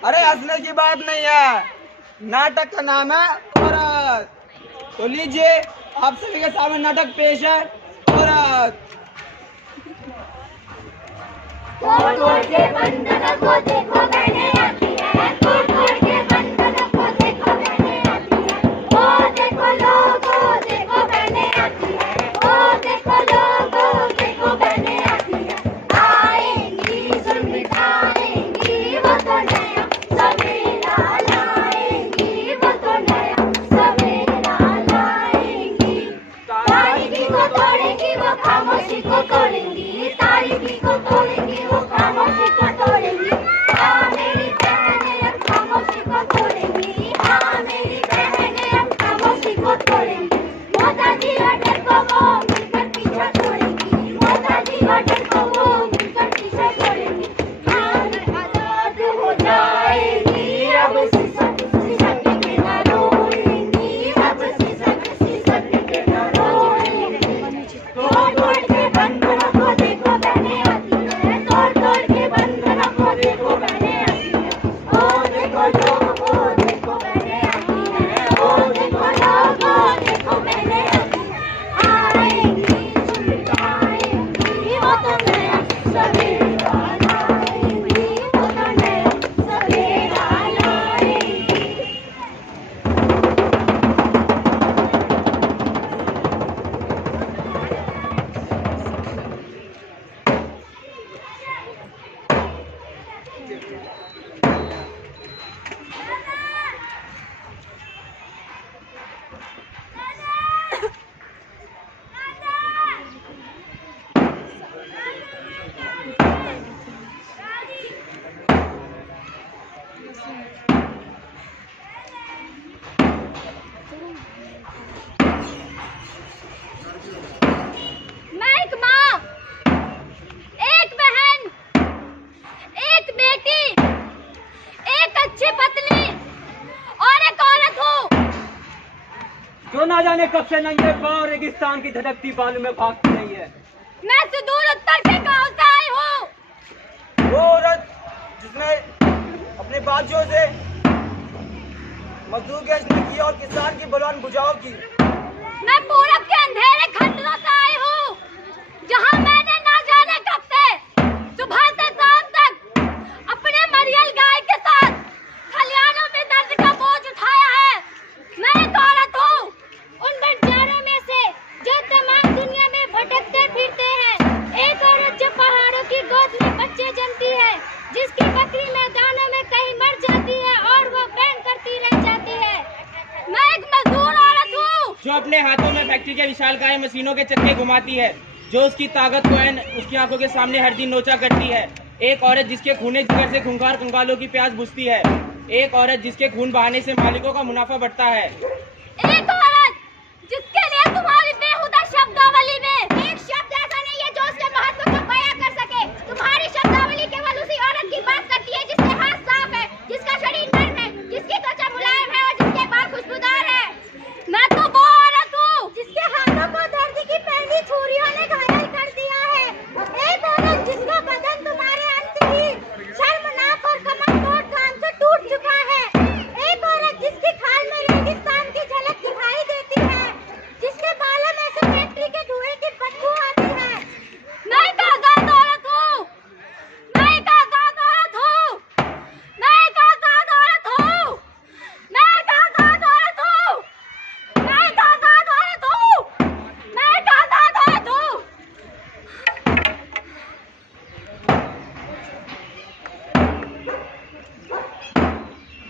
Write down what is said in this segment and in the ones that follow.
अरे हंसने की बात नहीं है, नाटक का नाम है औरत। तो लीजिए आप सभी के सामने नाटक पेश है, औरत। तोड़ तोड़ के बंधन को देखो बहने आती है, तोड़ तोड़ के बंधन को देखो बहने आती है। ओ देखो लोगो देखो बहने आती है, ओ देखो लोगो देखो बहने आती है। आएंगी सुन मिठाएंगी वो तो नया सवेरा लाएंगी, वो तो नया सवेरा लाएंगी। तारीखी को तोड़ेंगी वो खामोशी को तोड़ेंगी, तारीखी को तोड़ेंगी वो खामोशी को तोड़ेंगी। हाँ मेरी बहनें अब खामोशी को तोड़ेंगी, हाँ मेरी बहनें अब खामोशी को तोड़ेंगी। मोदाजी ऑर्डर को वो मिलकर पीछा छोड़ेंगी, मोदाजी ऑर्डर को वो मिलकर पीछा छोड़ेंगी। हाँ आजाद हो जाएगी अब सिसक के ना रोएंगी, अब सिसक के ना रोएंगी। तोड़ तोड़ के बंधन को देखो बहने आती है, तोड़ तोड़ के बंधन को देखो बहने आती है। ओ देखो लोगो देखो बहने आती है, ओ देखो लोगो देखो बहने आती है। आएंगी सुलझाएंगी वो तो नया सवेरा लाएंगी, वो तो नया सवेरा लाएंगी। मैं एक माँ, एक बहन, एक बेटी, एक अच्छी पत्नी और एक औरत हूँ जो ना जाने कब से नंगे पांव रेगिस्तान की धड़कती बालू में भागती रही है। मैं सुदूर उत्तर के गांव से आई हूँ। वो औरत जिसने अपने बाजुओं से मजदूर की हंसने की और किसान की बलवान बुझाओ की। मैं पूरब के अंधेरे खंडरों से आई हूँ, जहाँ मैंने ना जाने कब से सुबह से शाम तक अपने मरियल गाय के साथ खलियानों में दर्द का बोझ उठाया है। मैं एक औरत हूँ, उन बंजारों में से जो तमाम दुनिया में भटकते फिरते हैं। एक औरत जो पहाड़ों की गोद में बच्चे जन्मती है, जिसकी बकरी मैदानों में कहीं मर जाती है और वो बैन करती रह जाती है। मैं एक मजदूर औरत हूँ जो अपने हाथों में फैक्ट्री के विशालकाय मशीनों के चक्के घुमाती है, जो उसकी ताकत को उसकी आंखों के सामने हर दिन नोचा करती है। एक औरत जिसके खूने जिगर से खूंखार कंगालों की प्यास बुझती है। एक औरत जिसके खून बहाने से मालिकों का मुनाफा बढ़ता है। एक औरत जिसके लिए तुम्हारी बेहुदा शब्दावली में एक शब्द ऐसा नहीं है जो उसके महत्व को बयां कर सके। तुम्हारी शब्दावली केवल उसी औरत की बात करती है जिसके हाथ साफ है, जिसका शरीर नर्म है, जिसकी त्वचा मुलायम है और जिसके बाल खुशबूदार है। मैं तो वो औरत हूँ जिसके हाथों को दर्द की पहली छुरियों ने घायल कर दिया है। एक औरत जिसका बदन तुम्हारे अंत ही शर्मनाक और कमरतोड़ काम से टूट चुका है। एक औरत जिसकी खाल में रेगिस्तान की झलक दिखाई देती है, जिसके बालों में से फैक्ट्री के धुएं की बदबू आती है। मैं एक आजाद औरत हूँ, मैं एक आजाद औरत हूँ, मैं एक आजाद औरत हूँ, मैं एक आजाद औरत हूँ, मैं एक आजाद औरत हूँ, मैं एक आजाद औरत हूँ।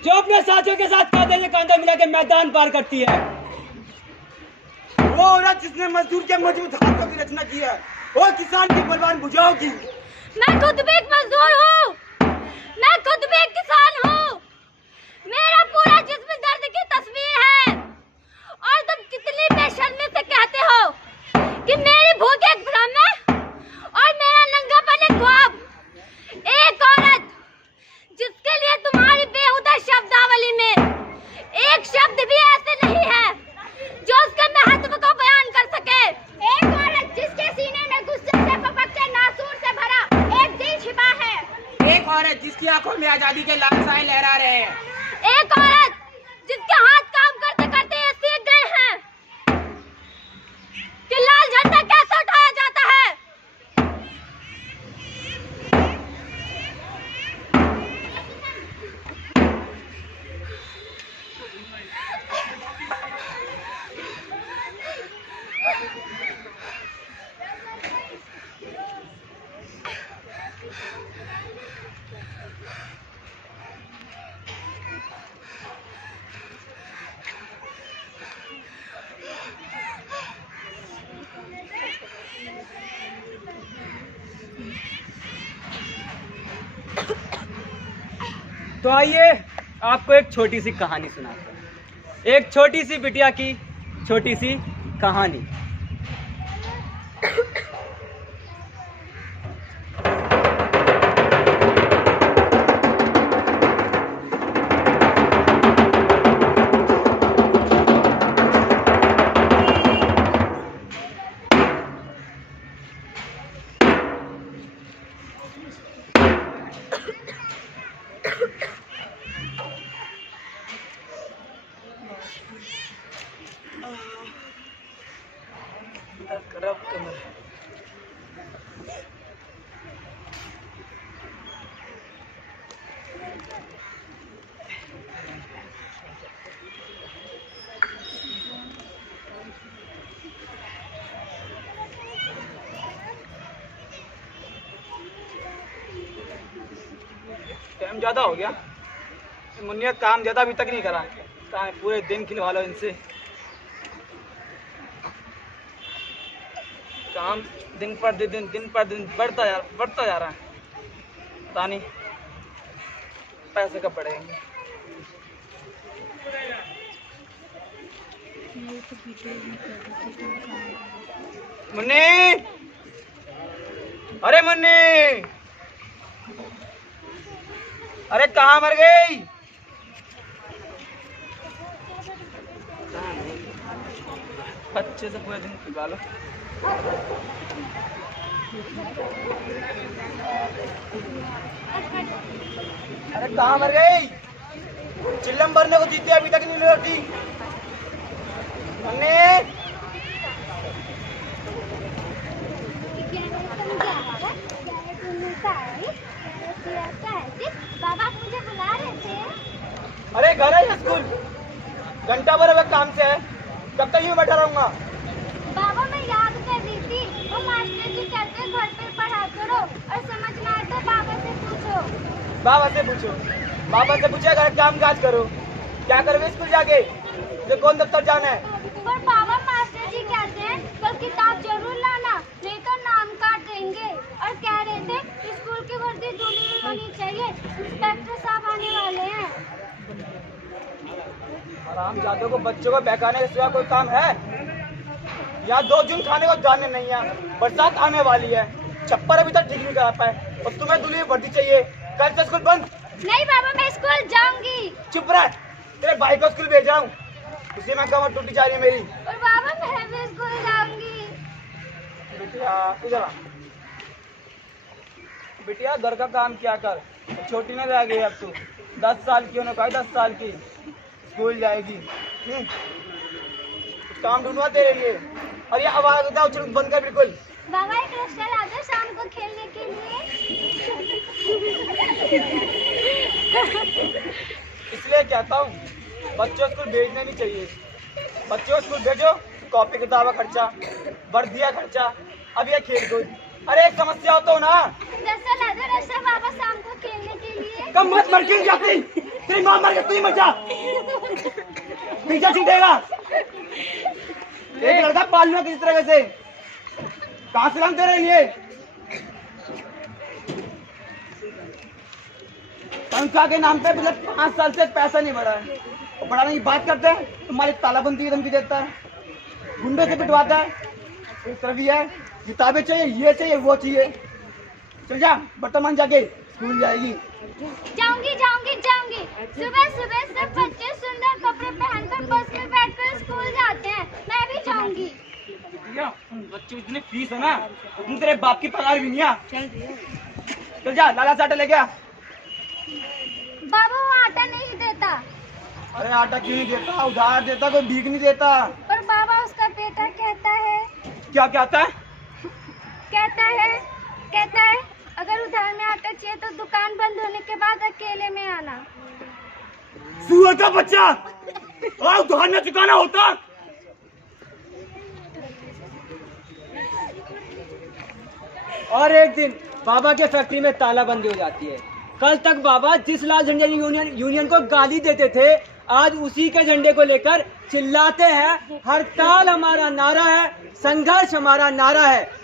जो अपने साथियों के साथ कांधे से कांधा मिला के मैदान पार करती है। वो औरत जिसने मजदूर के मजबूत हाथों की रचना की है, वो किसान की बलवान बुझाओ की। मैं खुद भी एक मजदूर हूँ, मैं खुद भी एक किसान हूँ। मेरा पूरा जिस्म दर्द की तस्वीर है और तुम कितनी बेशर्मी से कहते हो कि मेरी भूख एक भ्रम है और मेरा नंगापन एक ख्वाब। एक औरत जिसके लिए तुम्हारी बेहुदा शब्दावली में एक शब्द भी ऐसे नहीं है जो उसके महत्व को बयान कर सके। एक औरत जिसके सीने में गुस्से से फपकते नासूर से भरा एक दिल छिपा है। एक औरत जिसकी आंखों में आजादी के लाल साए लहरा रहे हैं। एक औरत जिसके हाथ काम करते करते ये सीख गए हैं कि लाल झंडा कैसे उठाया जाता है। तो आइए आपको एक छोटी सी कहानी सुनाते हैं। एक छोटी सी बिटिया की छोटी सी कहानी। टाइम ज्यादा हो गया। मुन्निया काम ज्यादा अभी तक नहीं करा। कहाँ पूरे दिन खिलवा लो इनसे। काम दिन पर दिन बढ़ता जा रहा है। पता नहीं पैसे कब बढ़ेंगे। मुन्नी, अरे मुन्नी, अरे कहाँ मर गई? अच्छे से पूरे दिन निकालो। अरे कहाँ मर गई? चिल्लम भरने को जीते अभी तक नहीं लौटी। बाबा मुझे बुला रहे थे। अरे घर है या स्कूल? घंटा भर अब काम से है, कब तक यूँ बैठा रहूंगा? बाबा मैं याद कर रही थी, वो मास्टर जी कहते हैं घर पे पढ़ा करो और समझ ना आए तो बाबा से पूछो। बाबा से पूछो? बाबा से पूछे घर काम काज करो। क्या करोगे स्कूल जाके? तो कौन दफ्तर जाना है? पर बाबा मास्टर जी कहते हैं कल किताब जरूर लाना, नहीं तो नाम काट देंगे। और कह रहे थे स्कूल की वर्दी धुली होनी चाहिए, इंस्पेक्टर साहब आने वाले हैं। आराम जादों को बच्चों को बहकाने के सिवा कोई काम है? यहाँ 2 जून खाने को जाने नहीं है। बरसात आने वाली है, छप्पर अभी तक ठीक नहीं करा पाए और तुम्हें धुली वर्दी चाहिए। कल से स्कूल बंद। नहीं बाबा मैं स्कूल जाऊंगी। चुप रह, तेरे भाई को स्कूल भेज रहा हूँ, उसी में कमर टूटी जा रही है मेरी। और बाबा मैं भी स्कूल जाऊंगी। बिटिया इधर आ। बिटिया घर का काम क्या कर, छोटी न रह गई अब तू। 10 साल की होने का, 10 साल की स्कूल जाएगी। कुछ काम ढूंढवा तेरे लिए। और ये आवाज होता है उछल बंद कर बिल्कुल। बाबा एक रिक्शा ला दो शाम को खेलने के लिए। इसलिए कहता हूँ बच्चों स्कूल भेजना नहीं चाहिए। बच्चों स्कूल भेजो, कॉपी किताब का खर्चा, वर्दिया खर्चा, अब ये खेल कूद। अरे एक समस्या हो तो ना। रिक्शा ला दो रिक्शा बाबा शाम को खेलने के लिए। कम मत मर क्यों जाती? तेरी मां मर के तू ही मर जा। पीछा छूटेगा। एक लड़का पालना किस तरह से? कहाँ से दे रहे ये? तनख्वाह के नाम पे मतलब 5 साल से पैसा नहीं बढ़ा है और बढ़ाने की बात करते हैं तो हमारी तालाबंदी की धमकी देता है, गुंडे से पिटवाता है। इस तरह भी है, किताबें चाहिए, ये चाहिए, वो चाहिए। चल जा, वर्तमान जाके स्कूल जाएगी। जाऊंगी जाऊंगी जाऊंगी। सुबह सुबह सब बच्चे सुंदर कपड़े पहनकर बस में बैठकर स्कूल जाते हैं, मैं भी जाऊंगी। बच्चे इतनी फीस है ना, उतनी तेरे बाप की पगार भी नहीं है। चल जा, लाला साटा ले गया। बाबा वो आटा नहीं देता। अरे आटा क्यों नहीं देता? उधार देता, कोई भीख नहीं देता। पर बाबा उसका बेटा कहता है। क्या कहता है? कहता है अगर उधार में आटा चाहिए तो दुकान बंद होने के बाद अकेले में आना। सुअर का बच्चा, और उधार न चुकाना होता। और एक दिन बाबा के फैक्ट्री में तालाबंदी हो जाती है। कल तक बाबा जिस लाल झंडे यूनियन को गाली देते थे, आज उसी के झंडे को लेकर चिल्लाते हैं। हड़ताल हमारा नारा है, संघर्ष हमारा नारा है।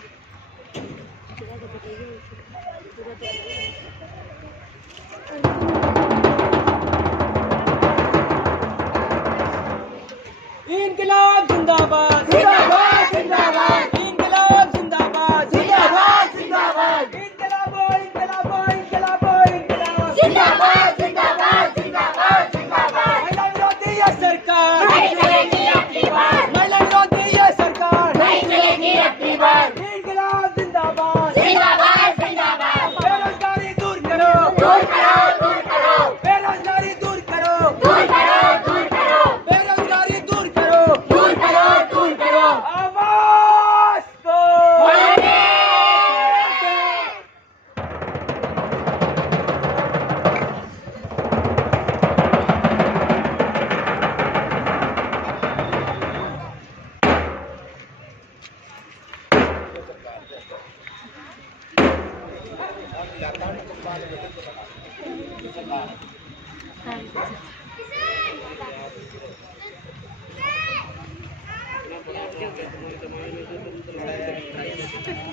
इनकलाब जिंदाबाद, जिंदाबाद, जिंदाबाद। इनकलाब जिंदाबाद, जिंदाबाद, जिंदाबाद। इनकलाबो, इनकलाबो, इनकलाबो, इनकलाब जिंदाबाद, जिंदाबाद, जिंदाबाद, जिंदाबाद। महिला विरोधी ये सरकार नहीं चलेगी अब की बार, महिला विरोधी ये सरकार नहीं चलेगी अब की बार। इनकलाब जिंदाबाद, जिंदाबाद, जिंदाबाद। बेरोजगारी दूर करो, दूर करो, दूर करो, बेरोजगारी दूर करो, दूर करो, दूर करो, बेरोजगारी दूर करो, दूर करो, दूर करो। आवाज दो।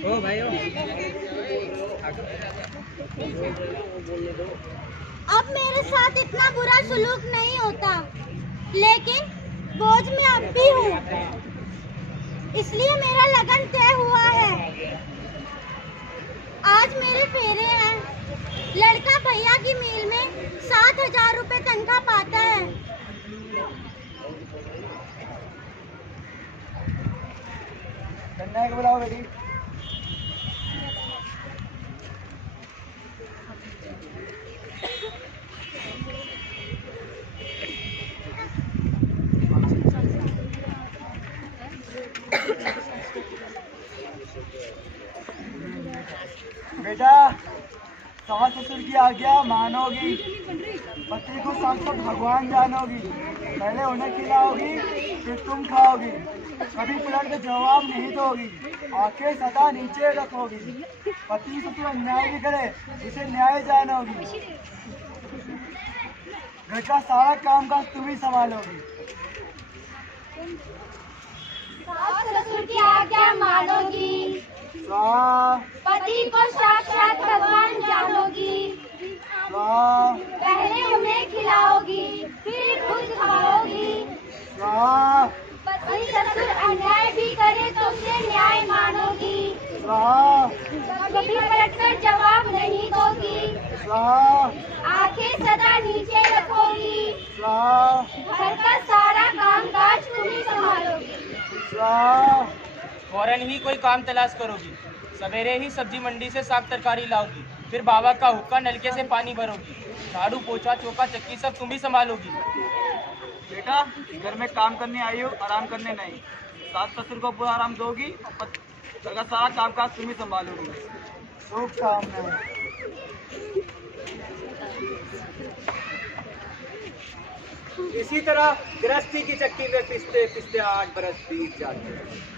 ओ भाई अब मेरे साथ इतना बुरा सलूक नहीं होता, लेकिन बोझ में अब भी हूँ, इसलिए मेरा लगन तय हुआ है। आज मेरे फेरे हैं। लड़का भैया की मिल में 7,000 रुपए तनख्वाह पाता है। कन्या को बुलाओ बेटी। बेटा, सास ससुर की आज्ञा मानोगी, पति को साक्षात भगवान जानोगी। पहले उन्हें खिलाओगी, फिर तुम खाओगी। कभी पलट के जवाब नहीं दोगी, आंखें सदा नीचे रखोगी। पति से तू अन्याय भी करे, इसे न्याय जानोगी। घर का सारा काम काज तुम ही संभालोगी। सास ससुर की आज्ञा मानोगी, स्वाहा पति को साक्षात भगवान जानोगी। स्वाहा पहले उन्हें खिलाओगी, फिर खुद खाओगी। स्वाहा पति ससुर अन्याय भी करे तो उसे न्याय मानोगी। स्वाहा कभी पलटकर जवाब नहीं दोगी, स्वाहा आंखें सदा नीचे रखोगी। स्वाहा घर का सारा काम काज तुम ही संभालोगी। स्वाहा फौरन ही कोई काम तलाश करोगी, सवेरे ही सब्जी मंडी से साग तरकारी लाओगी, फिर बाबा का हुक्का नलके से पानी भरोगी। झाड़ू पोछा चौका चक्की सब तुम ही संभालोगी। बेटा, घर में काम करने आई हो, आराम करने नहीं। सास ससुर को पूरा आराम दोगी और घर का सारा काम काज तुम ही संभालोगी। शुभकामनाएं। इसी तरह गृहस्थी की चक्की में पिसते पिसते 8 बरस बीत जाते हैं।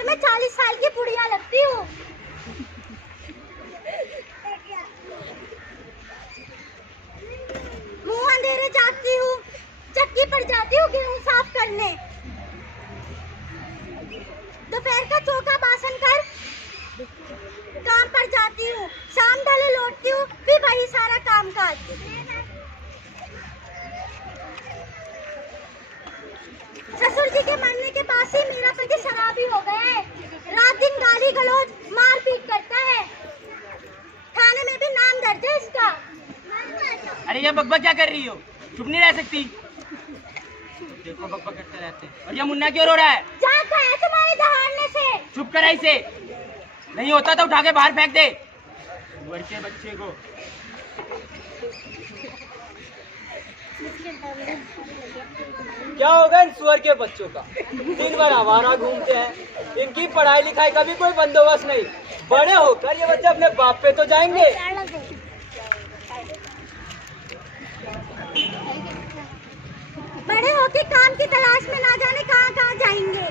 मैं 40 साल की बुढ़िया लगती हूँ। मुँह अंधेरे जाती हूँ, चक्की पर जाती हूँ गेहूँ साफ करने। दोपहर का चौका बासन कर काम पर जाती हूँ। दर्द है इसका। अरे ये बकबक क्या कर रही हो? चुप नहीं रह सकती। देखो बकबक करते रहते हैं। और ये मुन्ना क्यों रो रहा है? जा है तुम्हारे दहाड़ने से। चुप करा इसे, नहीं होता तो उठा के बाहर फेंक दे। सुअर के बच्चे को। क्या होगा इन सुअर के बच्चों का? दिन भर आवारा घूमते हैं, इनकी पढ़ाई लिखाई का भी कोई बंदोबस्त नहीं। बड़े होकर ये बच्चे अपने बाप पे तो जाएंगे। बड़े होके काम की तलाश में ना जाने कहाँ कहाँ जाएंगे,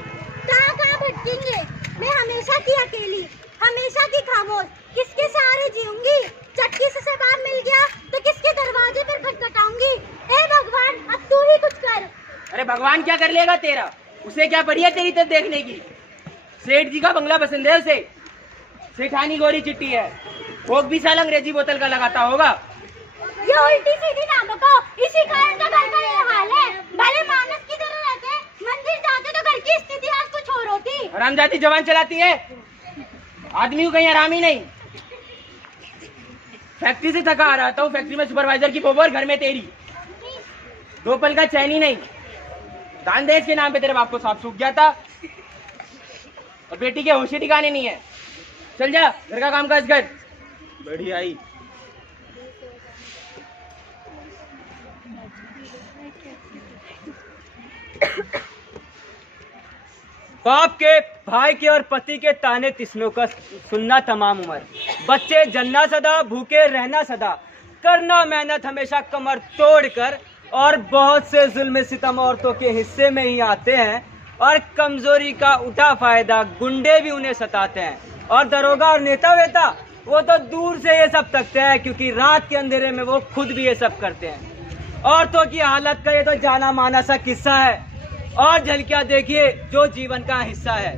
कहाँ कहाँ भटकेंगे। मैं हमेशा की अकेली, हमेशा की खामोश, किसके सहारे जीऊंगी? चटकी से बाहर मिल गया तो किसके दरवाजे पर खटखटाऊंगी? हे भगवान, अब तू ही कुछ कर। अरे भगवान क्या कर लेगा तेरा? उसे क्या पड़ी है तेरी तरफ देखने की? सेठ जी का बंगला पसंद है उसे। सेठानी गोरी चिट्टी है, भोग भी साल अंग्रेजी बोतल का लगाता होगा। ये उल्टी सीधी ना बको, इसी कारण तो घर का ये हाल है। भले मानस की तरह रहते, मंदिर जाते तो घर की स्थिति आज कुछ और होती। हरामजादी जवान चलाती है, आदमी को कहीं आराम ही नहीं। फैक्ट्री से थका आ रहा था, फैक्ट्री में सुपरवाइजर की पोवर, घर में तेरी 2 पल का चैन ही नहीं। दान दहेज के नाम पे तेरे बाप को सांप सूख गया था, और बेटी के होशी ठिकाने नहीं है। चल जा घर का काम काज कर। बड़ी आई बाप के, भाई के और पति के ताने तिस्नों का सुनना तमाम उम्र। बच्चे जन्ना सदा, भूखे रहना सदा, करना मेहनत हमेशा कमर तोड़कर। और बहुत से जुल्म सितम औरतों के हिस्से में ही आते हैं, और कमजोरी का उठा फायदा गुंडे भी उन्हें सताते हैं। और दरोगा और नेता वेता वो तो दूर से ये सब तकते हैं, क्योंकि रात के अंधेरे में वो खुद भी ये सब करते हैं। औरतों की हालत का ये तो जाना माना सा किस्सा है, और झलकियां देखिए जो जीवन का हिस्सा है।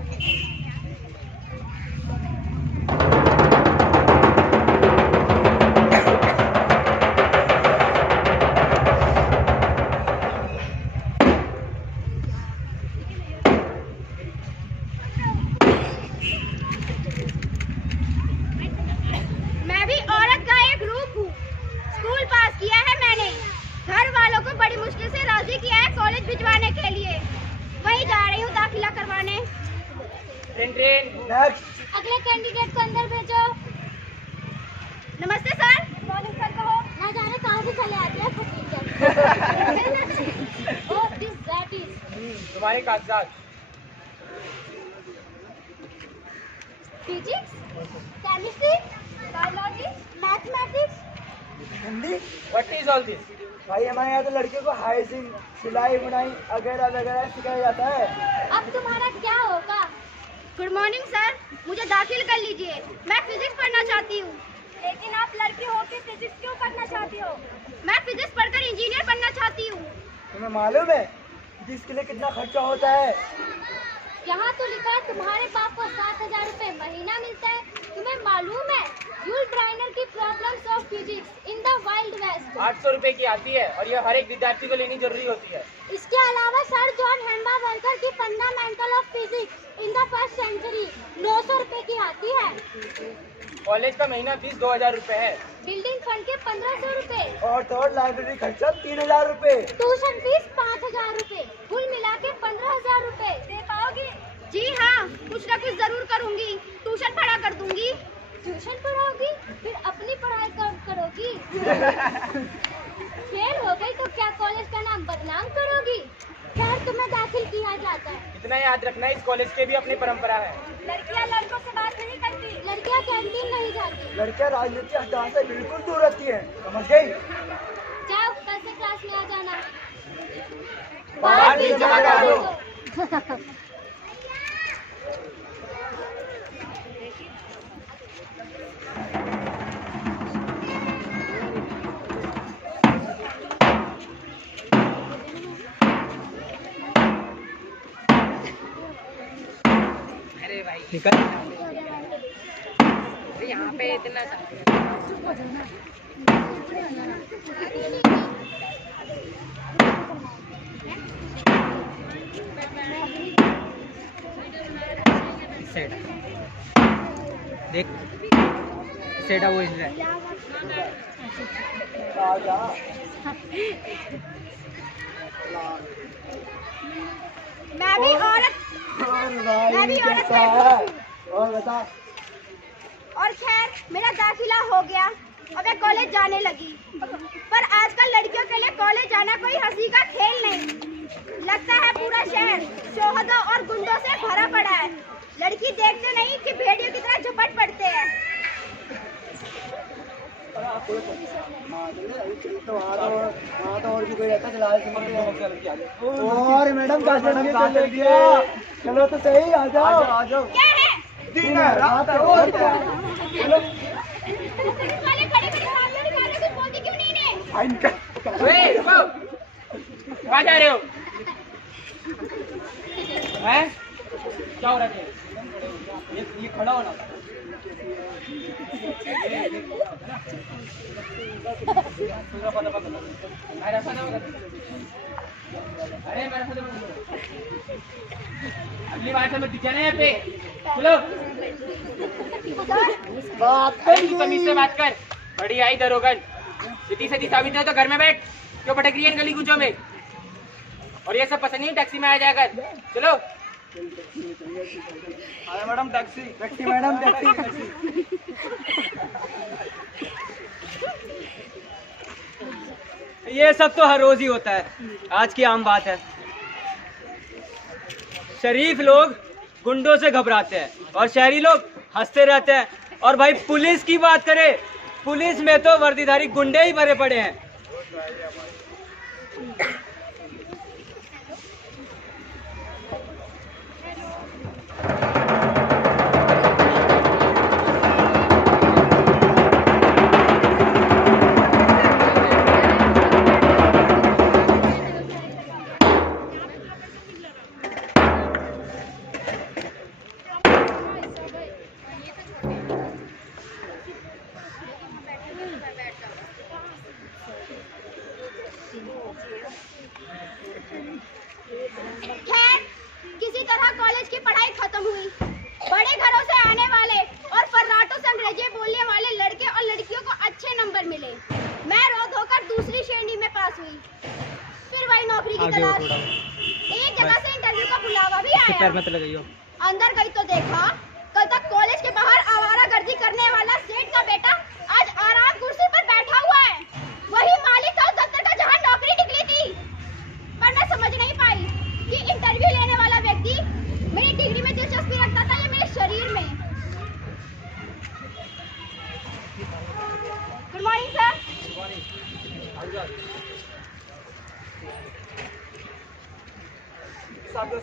मैं भी औरत का एक रूप हूँ। स्कूल पास किया है मैंने, घर वालों को बड़ी मुश्किल से राजी किया है कॉलेज भिजवाने के लिए। वहीं जा रही हूँ दाखिला करवाने। अगले कैंडिडेट को अंदर भेजो। नमस्ते सर। मॉर्निंग सर कहो। ना जाने कहाँ से चले आते हैं तुम्हारे कागजात। Physics, chemistry, biology, mathematics, Hindi. What is all this? भाई हमारे यहाँ तो लड़के को हाइजिंग, सिलाई बुनाई वगैरह वगैरह सिखाया जाता है। अब तुम्हारा क्या होगा? गुड मॉर्निंग सर, मुझे दाखिल कर लीजिए। मैं फिजिक्स पढ़ना चाहती हूँ। लेकिन आप लड़की हो के फिजिक्स क्यों पढ़ना चाहती हो? मैं फिजिक्स पढ़कर इंजीनियर बनना चाहती हूँ। तुम्हें मालूम है जिसके लिए कितना खर्चा होता है? यहाँ तो लिखा है तुम्हारे बाप को 7,000 रुपए महीना मिलता है। तुम्हें मालूम है यूल ब्राइनर की problems of physics in the Wild West 800 रुपए की आती है, और ये हर एक विद्यार्थी को लेनी जरूरी होती है। इसके अलावा सर जॉन हेम्बाबर्गर की fundamental of physics in the first century 900 रुपए की आती है। कॉलेज का महीना फीस 2000 रुपए है। बिल्डिंग फंड के 1500 रुपए, और तो और लाइब्रेरी खर्चा 3000 रुपए, ट्यूशन फीस 5000 रुपए, कुल मिला के 15,000 रुपए दे पाओगी? जी हाँ, कुछ न कुछ जरूर करूँगी। ट्यूशन पढ़ा कर दूंगी। ट्यूशन पढ़ाओगी? फिर अपनी पढ़ाई कब करोगी? फेल हो गई तो क्या कॉलेज का नाम बदनाम करोगी? खैर तुम्हें दाखिल किया जाता है। इतना याद रखना, इस कॉलेज के भी अपनी परंपरा है। लड़कियां लड़कों से बात नहीं करती, लड़कियां कैंटीन नहीं जाती, लड़कियां राजनीति हटाने से बिल्कुल दूर रहती है, समझ गई? जाओ कल से क्लास में आ जाना। बाहर भी जमा कर दो। अरे भाई निकल। यहाँ पे इतना सेट देख सेट वो इसलिए मैं भी औरत और बता। और खैर मेरा दाखिला हो गया और मैं कॉलेज जाने लगी। पर आजकल लड़कियों के लिए कॉलेज जाना कोई हंसी का खेल नहीं। लगता है पूरा शहर शोहदों और गुंडों से भरा पड़ा है। लड़की देखते नहीं कि भेड़ियों की तरह झपट पड़ते हैं। और भी कोई रहता चला और मैडम चलो तो सही आ जाओ क्या है? दिन है रात है और क्या चलो वाले खड़े सामने निकालो, कुछ बोलती क्यों नहीं ने? कहाँ जा रहे हो? हैं? क्या हो रहा है? ये खड़ा होना अरे अगली बार से मैं दिखा ना यहाँ पे। चलो तमीज से बात कर। बड़ी आई दरोगन, सीधी सीधी साबित है तो घर में बैठ। क्यों भटक रही है गली कूचों में? और ये सब पसंद नहीं टैक्सी में आ जाकर। चलो अरे मैडम टैक्सी मैडम टैक्सी ये सब तो हर रोज ही होता है, आज की आम बात है। शरीफ लोग गुंडों से घबराते हैं और शहरी लोग हंसते रहते हैं। और भाई पुलिस की बात करें, पुलिस में तो वर्दीधारी गुंडे ही भरे पड़े हैं। खैर किसी तरह कॉलेज की पढ़ाई खत्म हुई। बड़े घरों से आने वाले और फर्राटों से अंग्रेजी बोलने वाले लड़के और लड़कियों को अच्छे नंबर मिले। मैं रो धोकर दूसरी श्रेणी में पास हुई। फिर वही नौकरी की तलाश। एक जगह से इंटरव्यू का बुलावा भी आया। अंदर गई तो देखा कल तक कॉलेज के बाहर आवारागर्दी करने वाला सेठ का बेटा आज आराम कुर्सी पर बैठा हुआ है। वही मालिक था उस दफ्तर का जहाँ नौकरी निकली थी। पर मैं समझ नहीं पाई कि इंटरव्यू लेने वाला व्यक्ति मेरी डिग्री में दिलचस्पी रखता था या मेरे शरीर में। Good morning sir.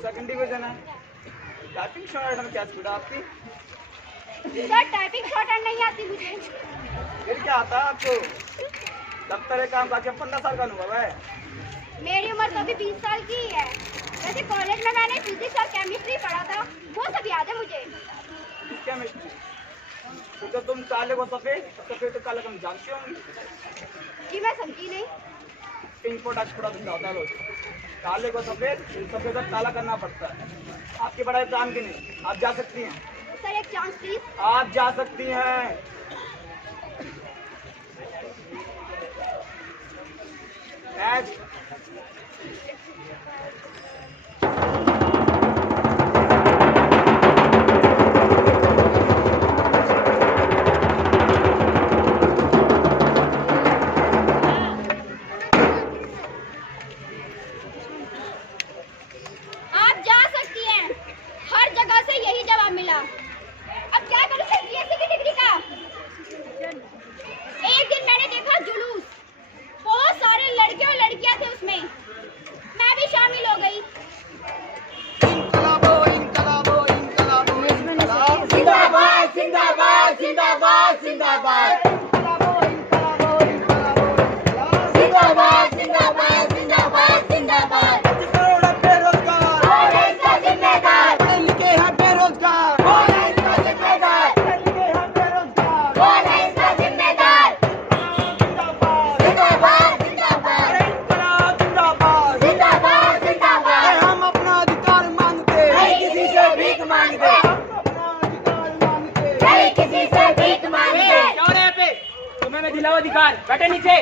Second division है। टाइपिंग शॉर्ट क्या स्पीड आपकी? सर टाइपिंग शॉर्ट नहीं आती मुझे। फिर क्या आता है आपको? दफ्तर है काम करके 15 साल का अनुभव है। मेरी उम्र तो अभी 20 साल की ही है। वैसे कॉलेज में मैंने फिजिक्स और केमिस्ट्री पढ़ा था, वो सब याद है मुझे। केमिस्ट्री तो तुम काले को सफेद, सफेद तो काला तुम जानती होंगी। जी मैं समझी नहीं। पिंक प्रोडक्ट थोड़ा समझाता रोज। काले को सफेद, सफेद और काला करना पड़ता है। आपकी बड़ा काम की नहीं, आप जा सकती हैं। सर एक चांस प्लीज। आप जा सकती हैं। नेक्स्ट। आप जा सकती हैं। हर जगह से यही जवाब मिला। अब क्या करूं सर बीएससी की डिग्री का? एक दिन मैंने देखा जुलूस, बहुत सारे लड़के और लड़कियां थे उसमें। मैं भी शामिल हो गई। तुम्हें मैं दिलाओ अधिकार, बैठे नीचे,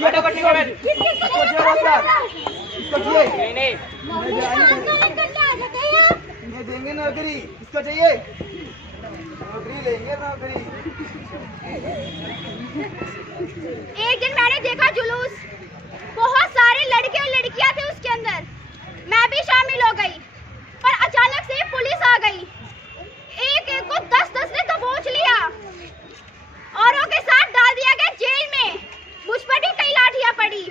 बैठो गट्टी को बैठ। नहीं नहीं, ये देंगे नौकरी, किसको चाहिए? नौकरी लेंगे, नौकरी। एक दिन मैंने देखा जुलूस, बहुत सारे लड़के और लड़कियां थे उसके अंदर, मैं भी शामिल हो गई, पर अचानक से पुलिस आ गई, एक एक को 10-10 ने दबोच लिया, औरों के साथ डाल दिया गया जेल में, मुझ पर भी कई लाठियां पड़ी।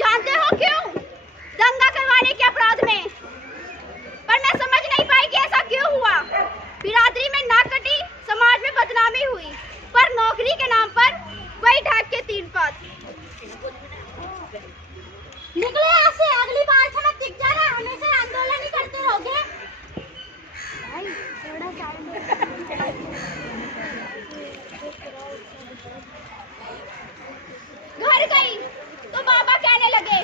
जानते हो क्यों? दंगा करवाने के अपराध में। पर मैं समझ नहीं पाई कि ऐसा क्यों हुआ। बिरादरी में नाक कटी, समाज में बदनामी हुई, पर नौकरी के नाम पर वही ढाक के 3 पात। निकले यहाँ से, अगली बार से मत दिख जाना, हमेशा आंदोलन ही करते रहोगे। घर गई तो बाबा कहने लगे,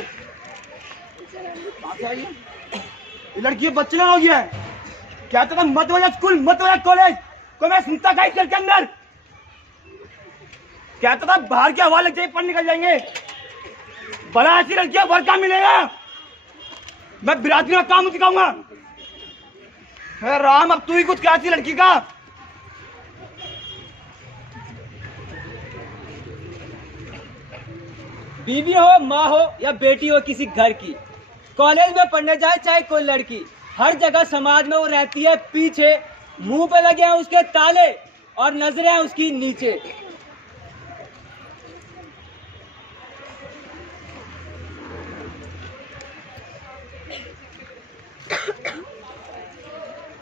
ये लड़की बच्चे हो गया है, क्या तो मत वाला स्कूल, मत वाला कॉलेज को मैं सुनता था घर के अंदर, क्या तो बाहर की हवा लग जाए, पढ़ निकल जाएंगे, बड़ा ऐसी लड़कियां वर्क काम मिलेगा, मैं बिरादरी का काम दिखाऊंगा। राम, अब तू ही कुछ क्या ऐसी लड़की का। बीवी हो, माँ हो या बेटी हो किसी घर की, कॉलेज में पढ़ने जाए चाहे कोई लड़की, हर जगह समाज में वो रहती है पीछे, मुंह पे लगे हैं उसके ताले और नजरें हैं उसकी नीचे।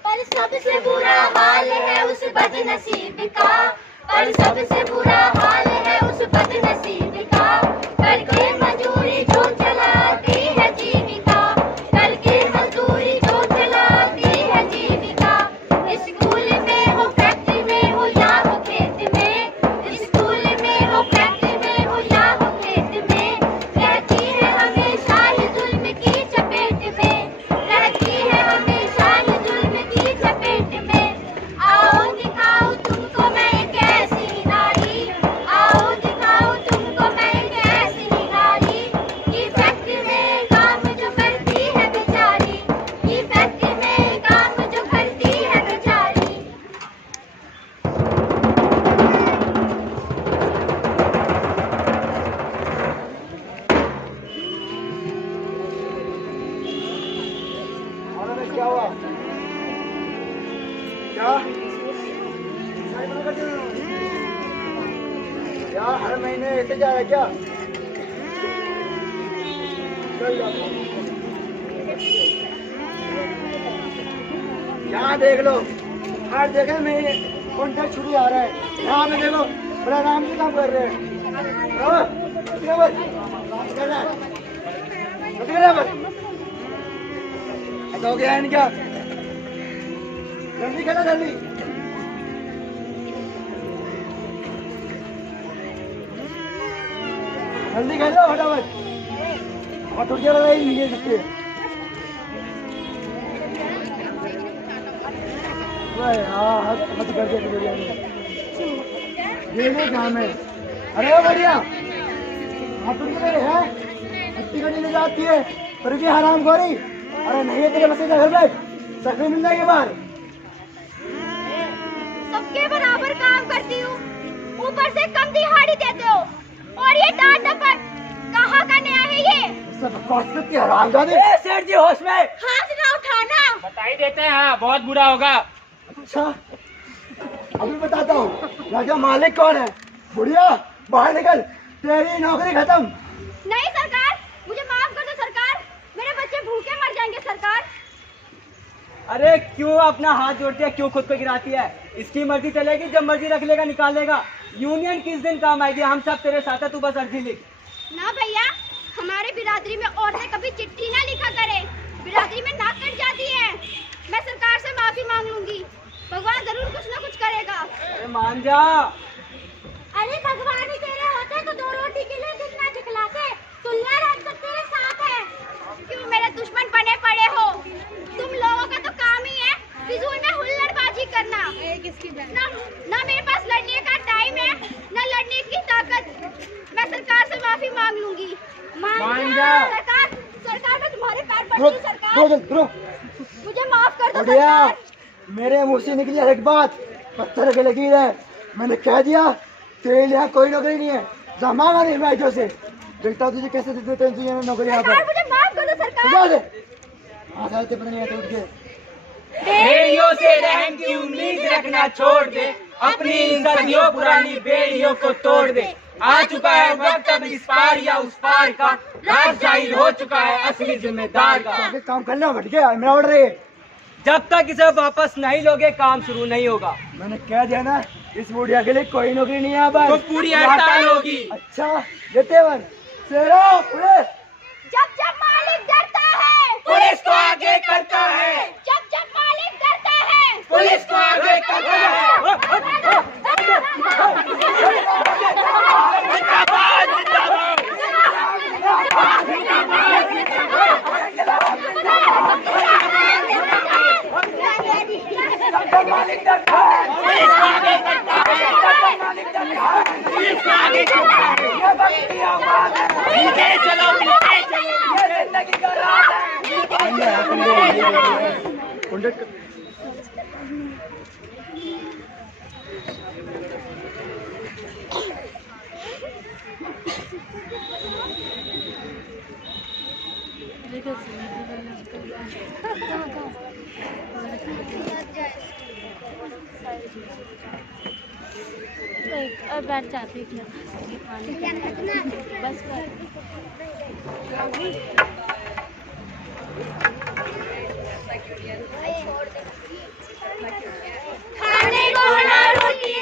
पर सबसे बुरा हाल है उस बदनसीब का, पर सबसे बुरा हाल है उस बदनसीब का, करके मजदूरी जो चलाती है जीविका, करके मजदूरी जो चलाती है जीविका। स्कूल में हो, फैक्ट्री में हो या हो खेत में, स्कूल में हो, फैक्ट्री में हो या हो खेत में, रहती है हमेशा ही जुल्म की चपेट में, रहती है हमेशा ही जुल्म की चपेट में। आओ दिखाओ तुमको मैं एक ऐसी नारी, आओ दिखाओ तुमको मैं एक ऐसी नारी, ये फैक्ट्री में काम जो करती है बेचारी, ये फैक्ट्री में काम जो करती है बेचारी। क्या हुआ? क्या क्या हर महीने ऐसे जा रहा है क्या? यहाँ देख लो, हर जगह में कॉन्ट्रैक्ट छुट्टी आ रहा है, यहाँ पे देखो बड़ा आराम से काम कर रहे हैं। ऐसा हो गया है क्या? जल्दी खेलो, जल्दी जल्दी खेलो फटाफट, और टूट जाएगा नहीं सकते। मत कर दिया बिरयानी, ये नहीं काम है। अरे वो बढ़िया, हाथ टूट गए हैं, हट्टी गड्डी ले जाती है, पर भी हराम खोरी। अरे नहीं है तेरे बसे घर में, सकरी मिल जाएगी बाहर। सबके बराबर काम करती हूँ, ऊपर से कम दिहाड़ी देते हो, और ये डांट डपट कहाँ का नया है ये? सब कॉस्मेटिक की हरामजादे। सेठ जी होश में, हाथ ना उठाना। बता ही देते हैं, हाँ बहुत बुरा होगा। अच्छा अभी बताता हूँ, राजा मालिक कौन है। बुढ़िया बाहर निकल, तेरी नौकरी खत्म। नहीं सरकार, मुझे माफ कर दो सरकार, मेरे बच्चे भूखे मर जाएंगे सरकार। अरे क्यों अपना हाथ जोड़ती है, क्यों खुद को गिराती है? इसकी मर्जी चलेगी, जब मर्जी रख लेगा, निकाल लेगा। यूनियन किस दिन काम आएगी? हम सब तेरे साथ है, तू बस अर्जी लिख। ना भैया, हमारे बिरादरी में औरतें कभी चिट्ठी ना लिखा करे, बिरादरी में नाक कट जाती है। मैं सरकार से माफी मांग लूंगी, भगवान जरूर कुछ ना कुछ करेगा। अरे मान जा। अरे भगवान ही तेरे होते तो 2 रोटी के लिए कितना दिखलाते, दुनिया रात तक तेरे साथ है। क्यों मेरे दुश्मन बने पड़े हो? तुम लोगों का तो काम ही है फिजूल में हुल्लड़बाजी करना। ना मेरे पास मुझे माफ कर दो बढ़िया, सरकार। मेरे मुंह से निकली हर एक बात पत्थर की लकीर है। मैंने कह दिया तेरे यहाँ कोई नौकरी नहीं है, जा मांगा नहीं भाइयों से, देखता हूँ तुझे कैसे दे देते हैं तुझे नौकरी यहाँ सरकार पर। मुझे माफ कर दो सरकार। जा दे, हाँ साले पता नहीं आते उठ के। बेड़ियों से रहम की उम्मीद रखना छोड़ दे, अपनी इन सदियों पुरानी बेड़ियों को तोड़ दे। आ चुका है वक्त अब इस पार या उस पार का, राज जाहिर हो चुका है असली जिम्मेदार का। आगे काम करना भट गया, मेरा ऑर्डर है। जब तक इसे वापस नहीं लोगे काम शुरू नहीं होगा। मैंने कह दिया ना, इस बुढ़िया के लिए कोई नौकरी नहीं है यहाँ पर। तो पूरी हड़ताल होगी। अच्छा देते वन शेरो पुलिस। जब जब मालिक डरता है, पुलिस को आगे करता है, जब जब मालिक डरता है, पुलिस को आगे करता है। और बैठ जाती है बस कर। खाने को ना रोटी